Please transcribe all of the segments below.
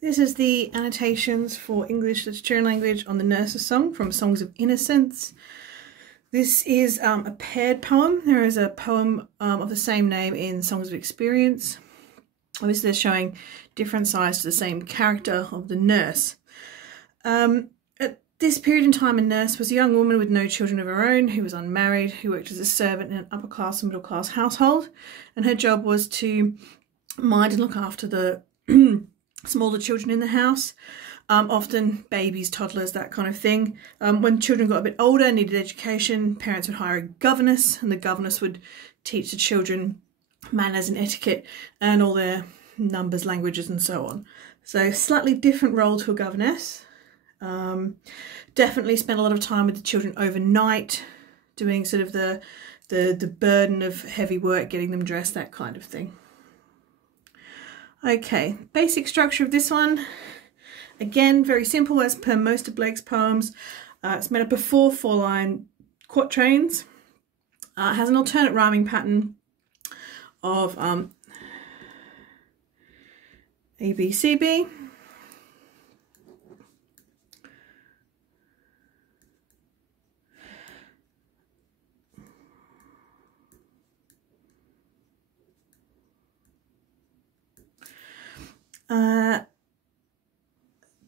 This is the annotations for English literature and language on the Nurse's Song from Songs of Innocence. This is a paired poem. There is a poem of the same name in Songs of Experience. Obviously they're showing different sides to the same character of the nurse. At this period in time, a nurse was a young woman with no children of her own, who was unmarried, who worked as a servant in an upper class and middle class household, and her job was to mind and look after the smaller children in the house, often babies, toddlers, that kind of thing. When children got a bit older and needed education, parents would hire a governess, and the governess would teach the children manners and etiquette and all their numbers, languages and so on. So slightly different role to a governess. Definitely spent a lot of time with the children overnight, doing sort of the burden of heavy work, getting them dressed, that kind of thing. Okay, basic structure of this one, again very simple as per most of Blake's poems. It's made up of 4 4-line quatrains. It has an alternate rhyming pattern of A, B, C, B.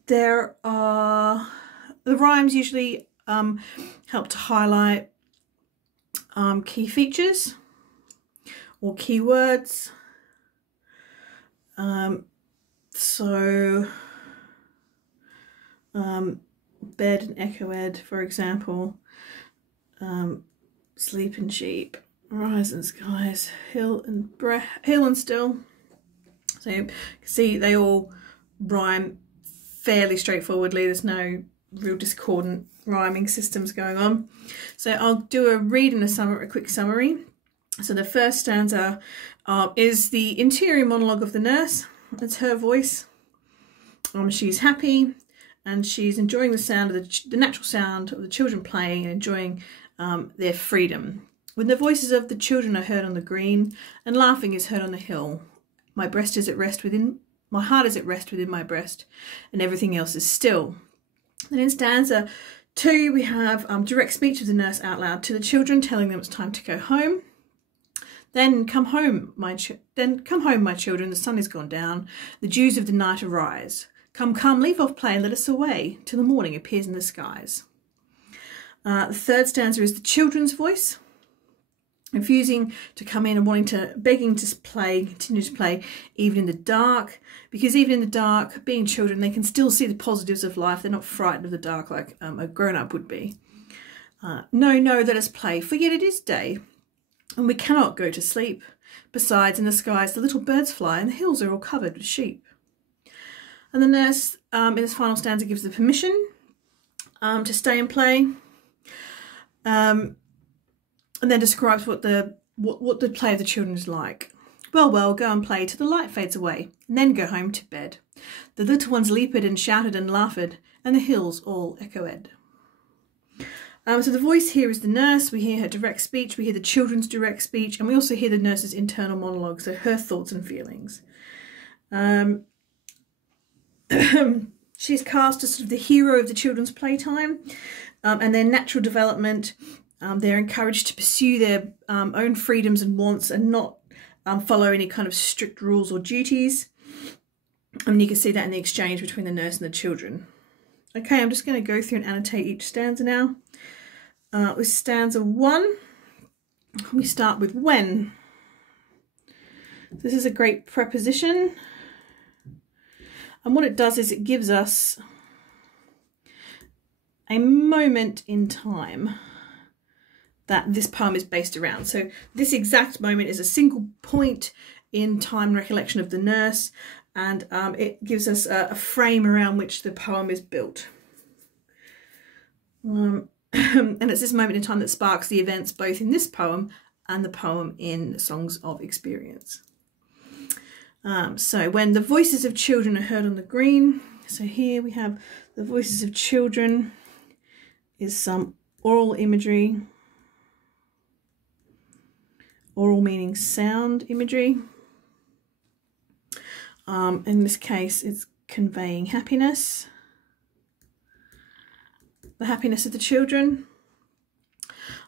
There are the rhymes usually help to highlight key features or keywords. Bed and echoed, for example. Sleep and sheep, rise and skies, hill and still. So you can see they all rhyme fairly straightforwardly. There's no real discordant rhyming systems going on. So I'll do a read and a quick summary. So the first stanza is the interior monologue of the nurse. It's her voice. She's happy and she's enjoying the sound of the natural sound of the children playing and enjoying their freedom. When the voices of the children are heard on the green and laughing is heard on the hill, my breast is at rest within, my heart is at rest within my breast, and everything else is still. Then in stanza 2 we have direct speech of the nurse out loud to the children, telling them it's time to go home. Then come home, my children, the sun is gone down, the dews of the night arise. Come, come, leave off play and let us away, till the morning appears in the skies. The third stanza is the children's voice, refusing to come in and begging to play, continue to play, even in the dark, because even in the dark, being children, they can still see the positives of life. They're not frightened of the dark like a grown-up would be. No, let us play, for yet it is day, and we cannot go to sleep. Besides, in the skies, the little birds fly, and the hills are all covered with sheep. And the nurse, in this final stanza, gives the permission to stay and play. And then describes what the play of the children is like. Well, go and play till the light fades away, and then go home to bed. The little ones leaped and shouted and laughed, and the hills all echoed. So the voice here is the nurse. We hear her direct speech, we hear the children's direct speech, and we also hear the nurse's internal monologue, so her thoughts and feelings. She's cast as sort of the hero of the children's playtime and their natural development. They're encouraged to pursue their own freedoms and wants and not follow any kind of strict rules or duties. And you can see that in the exchange between the nurse and the children. Okay, I'm just going to go through and annotate each stanza now. With stanza 1, we start with when. This is a great preposition. And what it does is it gives us a moment in time that this poem is based around. So this exact moment is a single point in time recollection of the nurse, and it gives us a frame around which the poem is built. And it's this moment in time that sparks the events both in this poem and the poem in Songs of Experience. So when the voices of children are heard on the green, so here we have the voices of children is some oral imagery. Oral meaning sound imagery. In this case, it's conveying happiness, the happiness of the children.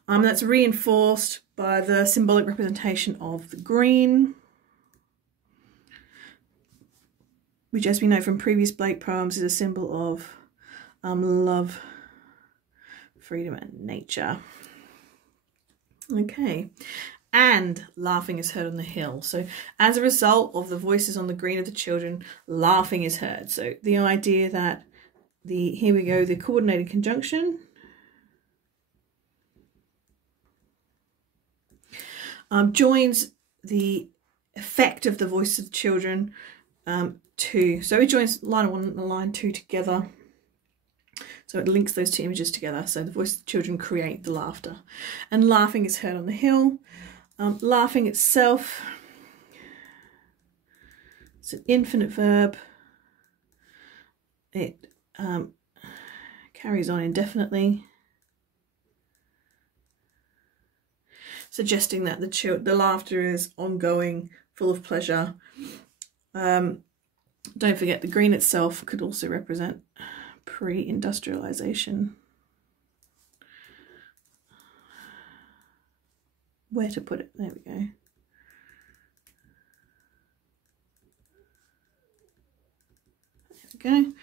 That's reinforced by the symbolic representation of the green, which, as we know from previous Blake poems, is a symbol of love, freedom and nature. Okay, and laughing is heard on the hill. So as a result of the voices on the green of the children, laughing is heard. So the idea that here we go, the coordinated conjunction joins the effect of the voice of the children so it joins line 1 and line 2 together. So it links those two images together. So the voice of the children create the laughter. And laughing is heard on the hill. Laughing itself, it's an infinite verb. It carries on indefinitely, suggesting that the laughter is ongoing, full of pleasure. Don't forget, the green itself could also represent pre-industrialization. Where to put it? There we go. There we go.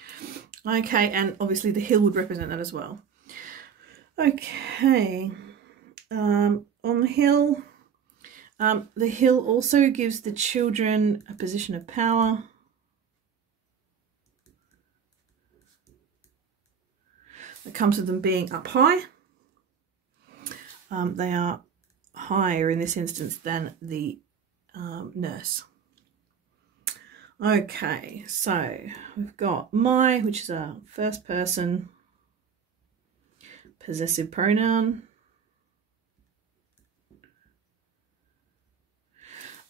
Okay, and obviously the hill would represent that as well. Okay, on the hill also gives the children a position of power. That comes with them being up high. They are higher in this instance than the nurse. Okay, so we've got my, which is a first person possessive pronoun.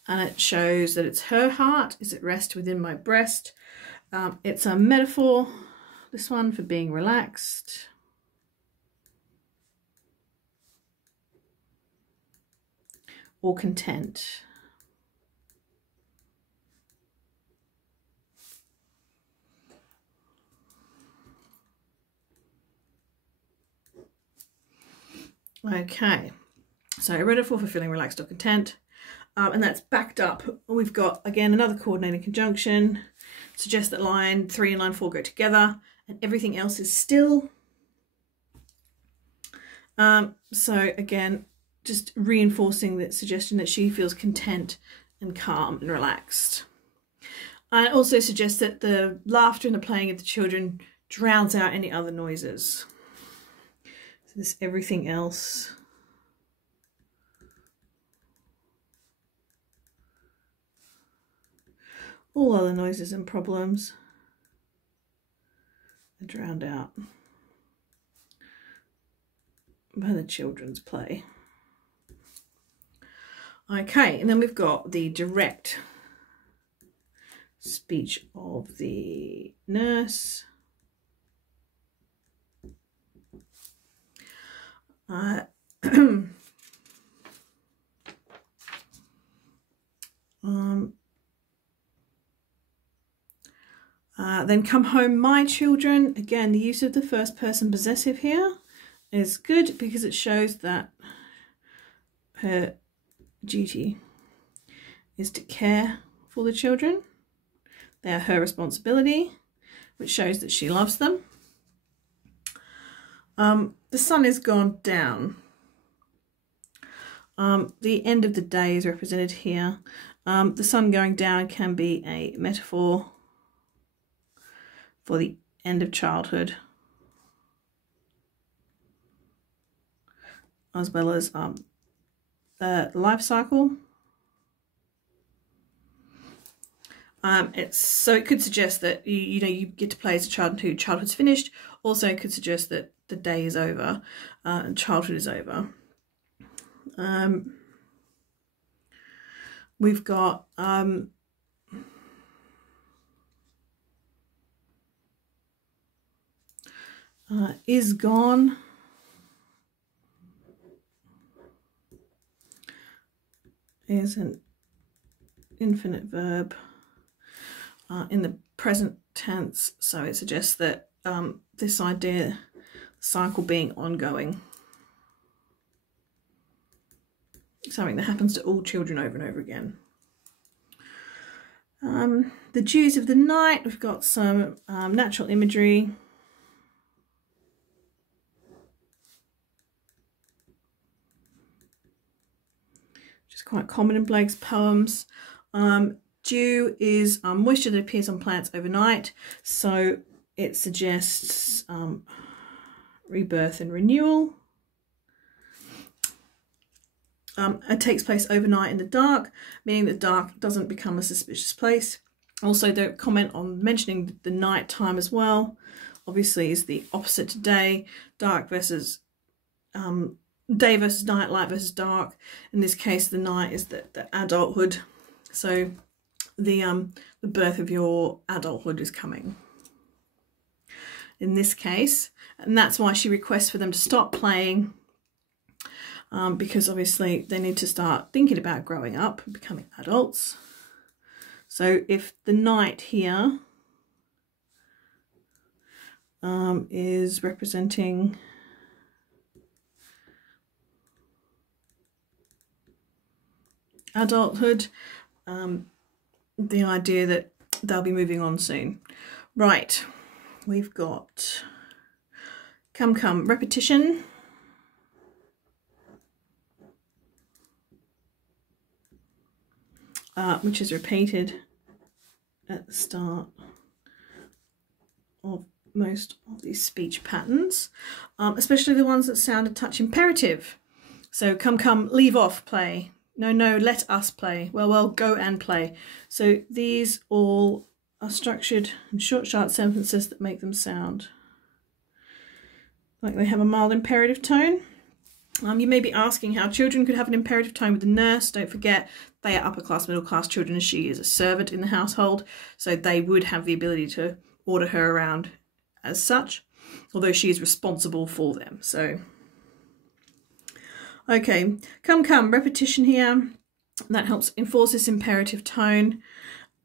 And it shows that it's her heart is at rest within my breast. It's a metaphor, this one, for being relaxed. Or content. Okay, so a metaphor for feeling relaxed or content. And that's backed up. We've got, again, another coordinated conjunction. Suggests that line 3 and line 4 go together and everything else is still. So again, just reinforcing that suggestion that she feels content and calm and relaxed. And it also suggests that the laughter and the playing of the children drowns out any other noises. So this everything else. All other noises and problems are drowned out by the children's play. Okay, and then we've got the direct speech of the nurse. Then come home, my children. Again, the use of the first person possessive here is good because it shows that her duty is to care for the children. They are her responsibility, which shows that she loves them. The sun is gone down. The end of the day is represented here. The sun going down can be a metaphor for the end of childhood, as well as the life cycle. So it could suggest that you get to play as a child until childhood's finished. Also, it could suggest that the day is over and childhood is over. We've got is gone. Is an infinite verb. in the present tense, so it suggests that this idea, cycle being ongoing, something that happens to all children over and over again. The dews of the night, we've got some natural imagery. Which is quite common in Blake's poems. Dew is moisture that appears on plants overnight, so it suggests rebirth and renewal. It takes place overnight in the dark, meaning that dark doesn't become a suspicious place. Also, the comment on mentioning the night time as well, obviously, is the opposite to day. Dark versus day versus night, light versus dark. In this case, the night is the adulthood. So the birth of your adulthood is coming in this case, and that's why she requests for them to stop playing, because obviously they need to start thinking about growing up and becoming adults. So if the night here is representing adulthood, the idea that they'll be moving on soon. Right, we've got come, repetition. Which is repeated at the start of most of these speech patterns, especially the ones that sound a touch imperative. So come, leave off, play. No, let us play. Well, go and play. So these all are structured in short, sharp sentences that make them sound like they have a mild imperative tone. You may be asking how children could have an imperative tone with the nurse. Don't forget, they are upper class, middle class children, and she is a servant in the household, so they would have the ability to order her around as such, although she is responsible for them. So, okay, come, repetition here. That helps enforce this imperative tone,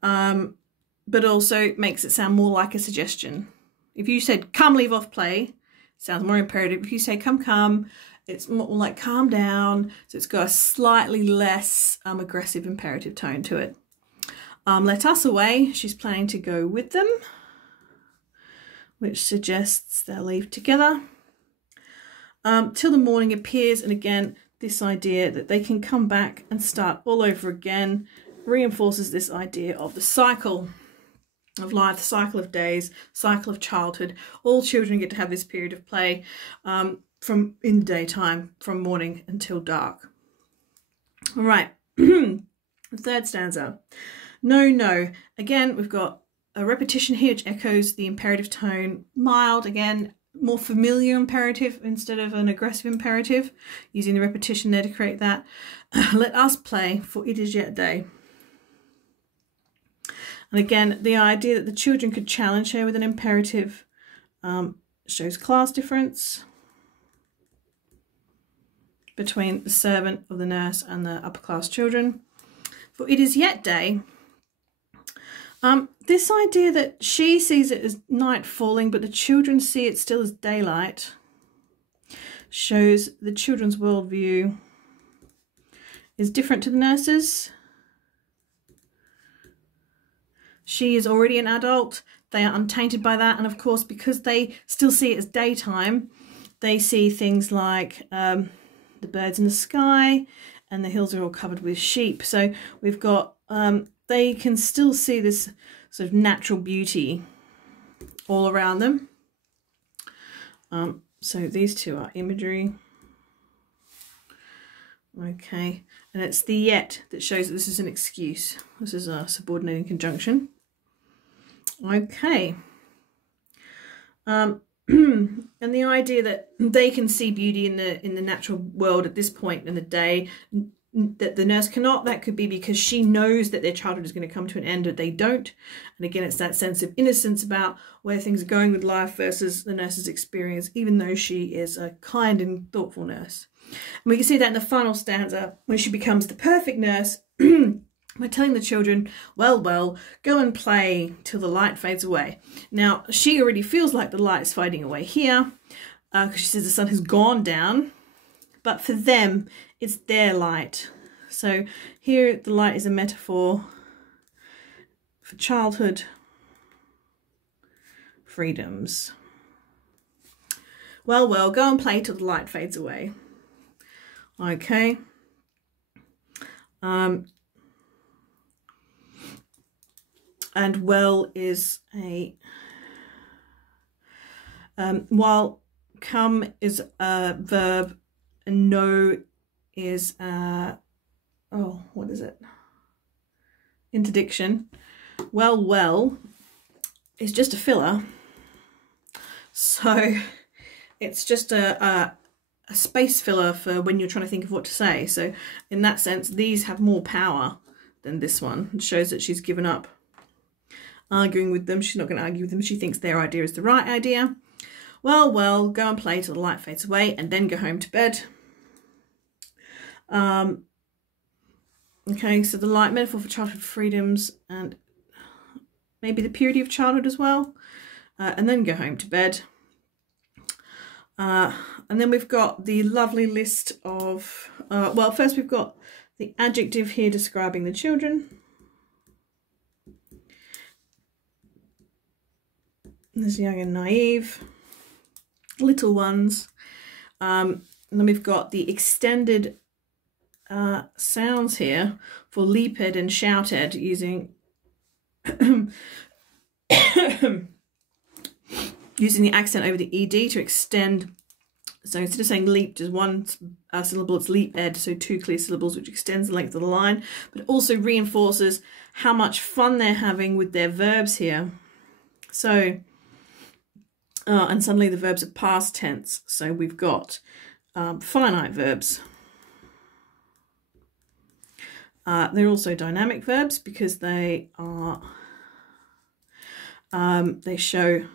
but also makes it sound more like a suggestion. If you said, come, leave off, play, it sounds more imperative. If you say, come, it's more like calm down, so it's got a slightly less aggressive imperative tone to it. Let us away, she's planning to go with them, which suggests they'll leave together. Till the morning appears, and again, this idea that they can come back and start all over again reinforces this idea of the cycle of life, the cycle of days, cycle of childhood. All children get to have this period of play from in the daytime, from morning until dark. All right, the third stanza. No. Again, we've got a repetition here which echoes the imperative tone, mild, again, more familiar imperative instead of an aggressive imperative, using the repetition there to create that. Let us play, for it is yet day. And again, the idea that the children could challenge her with an imperative shows class difference between the servant or the nurse and the upper class children. For it is yet day. This idea that she sees it as night falling, but the children see it still as daylight, shows the children's worldview is different to the nurse's. She is already an adult. They are untainted by that. And of course, because they still see it as daytime, they see things like the birds in the sky, and the hills are all covered with sheep. So we've got, they can still see this sort of natural beauty all around them. So these two are imagery. Okay, and it's the yet that shows that this is an excuse. This is a subordinating conjunction. Okay. And the idea that they can see beauty in the natural world at this point in the day that the nurse cannot, that could be because she knows that their childhood is going to come to an end, but they don't. And again, it's that sense of innocence about where things are going with life versus the nurse's experience, even though she is a kind and thoughtful nurse. And we can see that in the final stanza when she becomes the perfect nurse. by telling the children, well, go and play till the light fades away. Now, she already feels like the light is fading away here, because she says the sun has gone down, but for them, it's their light. So here, the light is a metaphor for childhood freedoms. Well, go and play till the light fades away. Okay. And well is a, while come is a verb and no is a, oh, what is it? Interdiction. Well is just a filler. So it's just a space filler for when you're trying to think of what to say. So in that sense, these have more power than this one. It shows that she's given up arguing with them. She's not going to argue with them. She thinks their idea is the right idea. Well, go and play till the light fades away and then go home to bed. Okay, so the light, metaphor for childhood freedoms and maybe the purity of childhood as well. And then go home to bed. And then we've got the lovely list of, well, first we've got the adjective here describing the children. There's young and naive, little ones. And then we've got the extended sounds here for leaped and shouted using using the accent over the ed to extend. So instead of saying leaped as one syllable, it's leaped, so 2 clear syllables, which extends the length of the line, but also reinforces how much fun they're having with their verbs here. So, and suddenly the verbs are past tense. So we've got finite verbs. They're also dynamic verbs because they are, they show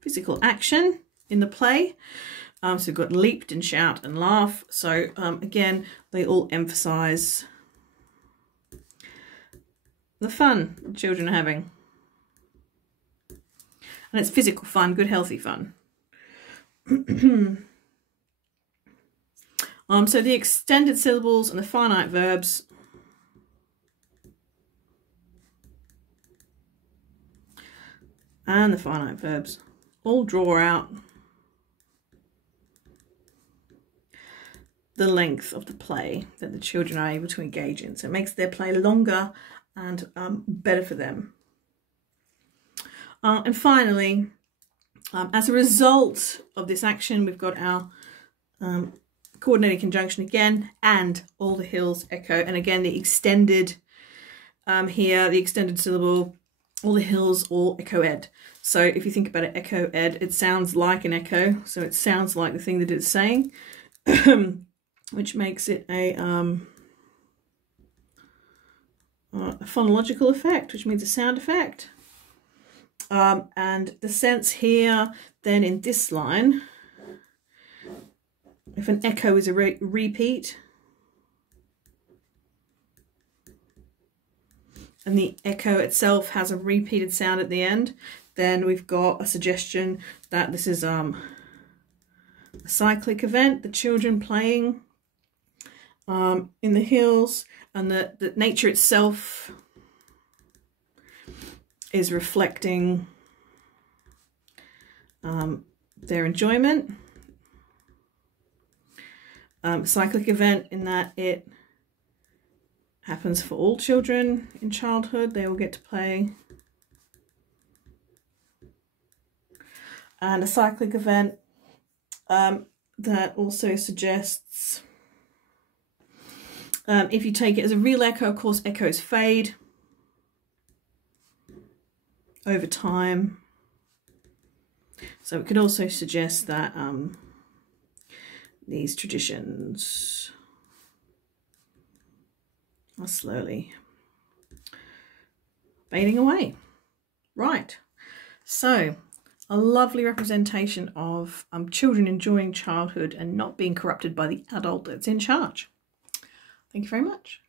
physical action in the play. So we've got leaped and shout and laugh. So again, they all emphasize the fun children are having. And it's physical fun, good healthy fun. So the extended syllables and the finite verbs and the finite verbs all draw out the length of the play that the children are able to engage in. So it makes their play longer and better for them. And finally, as a result of this action, we've got our coordinated conjunction again, and all the hills echo. And again, the extended here, the extended syllable, all the hills all echo ed. So if you think about it, echo ed, it sounds like an echo. So it sounds like the thing that it's saying, which makes it a phonological effect, which means a sound effect. And the sense here, then in this line, if an echo is a repeat, and the echo itself has a repeated sound at the end, then we've got a suggestion that this is a cyclic event, the children playing in the hills, and the nature itself is reflecting their enjoyment. Cyclic event in that it happens for all children in childhood. They all get to play. And a cyclic event that also suggests, if you take it as a real echo, of course, echoes fade over time. So it could also suggest that these traditions are slowly fading away. Right, so a lovely representation of children enjoying childhood and not being corrupted by the adult that's in charge. Thank you very much.